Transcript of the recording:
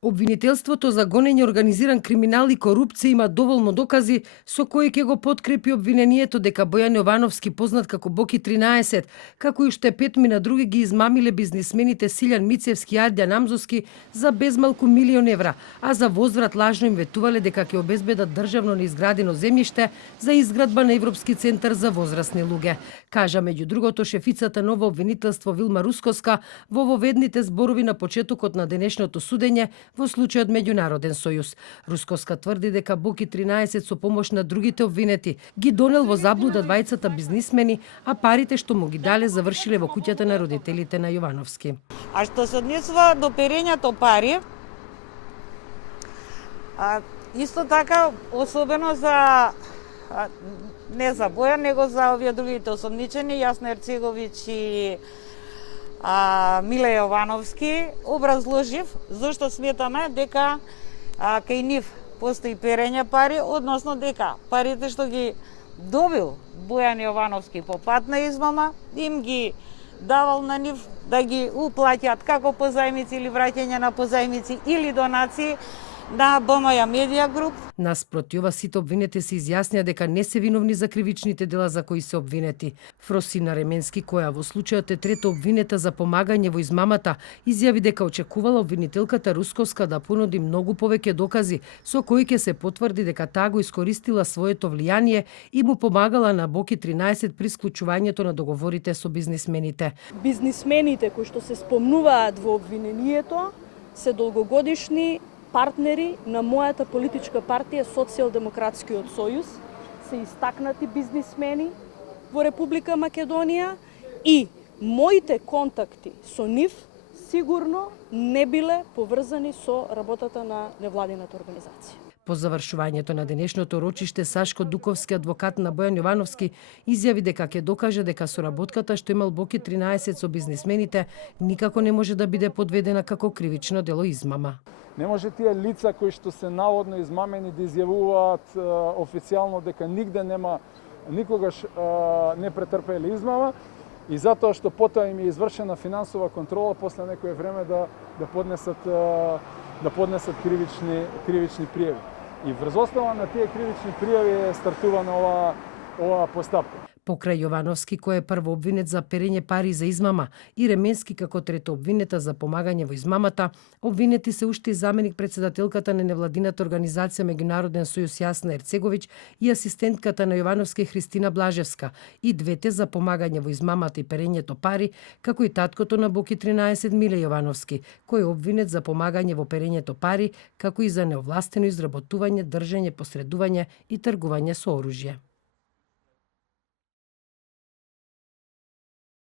Обвинителството за гонење организиран криминал и корупција има доволно докази со кои ќе го подкрепи обвинението дека Бојан Јовановски, познат како Боки 13, како и уште 5 други ги измамиле бизнисмените Силјан Мицевски и Арѓан Амзовски за безмалку €1.000.000, а за возврат лажно им ветувале дека ќе обезбедат државно неизградено земјиште за изградба на Европски центар за возрасни луѓе. Кажа меѓу другото шефицата на ова обвинителство Вилма Русковска во воведните зборови на почетокот на денешното судење во случајот Меѓународен сојуз. Русковска тврди дека Боки 13 со помош на другите обвинети ги донел во заблуда двајцата бизнисмени, а парите што му ги дале завршиле во куќата на родителите на Јовановски. А што се однесува до перењето пари, исто така, особено за не за Бојан, него за овие другите осомничени, Јасна Ерцеговиќ и Миле Јовановски, образложив зашто сметаме дека кај нив постои перење пари, односно дека парите што ги добил Бојан Јовановски по пат на измама, им ги давал на нив да ги уплаќаат како позајмици или враќање на позајмици или донации на БМЈ Медија Груп. Наспроти ова, сите обвинети се изјаснија дека не се виновни за кривичните дела за кои се обвинети. Фросина Ременски, која во случајот е трета обвинета за помагање во измамата, изјави дека очекувала обвинителката Русковска да понуди многу повеќе докази со кои ќе се потврди дека таа го искористила своето влијание и му помагала на Боки 13 при склучувањето на договорите со бизнисмените. Бизнисмените кои што се спомнуваат во обвинението се долгогодишни партнери на мојата политичка партија Социјалдемократскиот сојуз, се истакнати бизнисмени во Република Македонија и моите контакти со нив сигурно не биле поврзани со работата на невладината организација. По завршувањето на денешното рочиште, Сашко Дуковски, адвокат на Бојан Јовановски, изјави дека ќе докаже дека соработката што имал Боки 13 со бизнисмените никако не може да биде подведена како кривично дело измама. Не може тие лица кои што се наводно измамени да изјавуваат официјално дека нигде нема, никогаш не претрпеле измама и затоа што потоа им е извршена финансова контрола после некое време да поднесат кривични пријави. И врз основа на тие кривични пријави е стартувана ова постапка. Покрај Јовановски, кој е прво обвинет за перење пари за измама, и Ременски како трето обвинета за помагање во измамата, обвинети се уште и заменик председателката на невладината организација Меѓународен сојуз Јасна Ерцеговиќ и асистентката на Јовановски Христина Блажевска, и двете за помагање во измамата и перењето пари, како и таткото на Боки 13 Миле Јовановски, кој е обвинет за помагање во перењето пари, како и за неовластено изработување, држење, посредување и тргување со оружје.